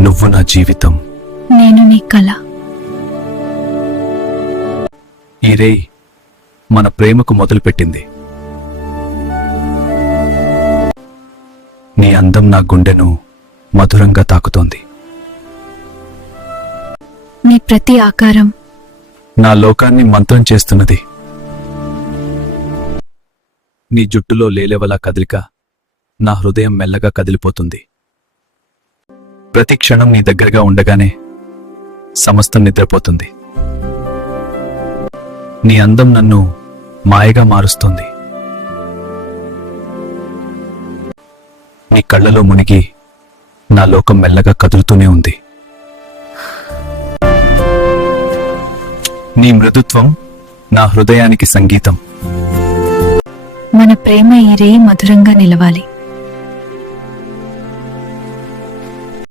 నువ్వు నా జీవితం. నేను నీ కల. ఈ రేయ్ మన ప్రేమకు మొదలుపెట్టింది. నీ అందం నా గుండెను మధురంగా తాకుతోంది. నీ ప్రతి ఆకారం నా లోకాన్ని మంత్రం చేస్తున్నది. నీ జుట్టులో లేలేవలా కదలిక నా హృదయం మెల్లగా కదిలిపోతుంది. ప్రతి క్షణం నీ దగ్గరగా ఉండగానే సమస్తం నిద్రపోతుంది. నీ అందం నన్ను మాయగా మారుస్తుంది. నీ కళ్ళలో మునిగి నా లోకం మెల్లగా కదులుతూనే ఉంది. నీ మృదుత్వం నా హృదయానికి సంగీతం. మన ప్రేమ ఈ రే మధురంగా నిలవాలి.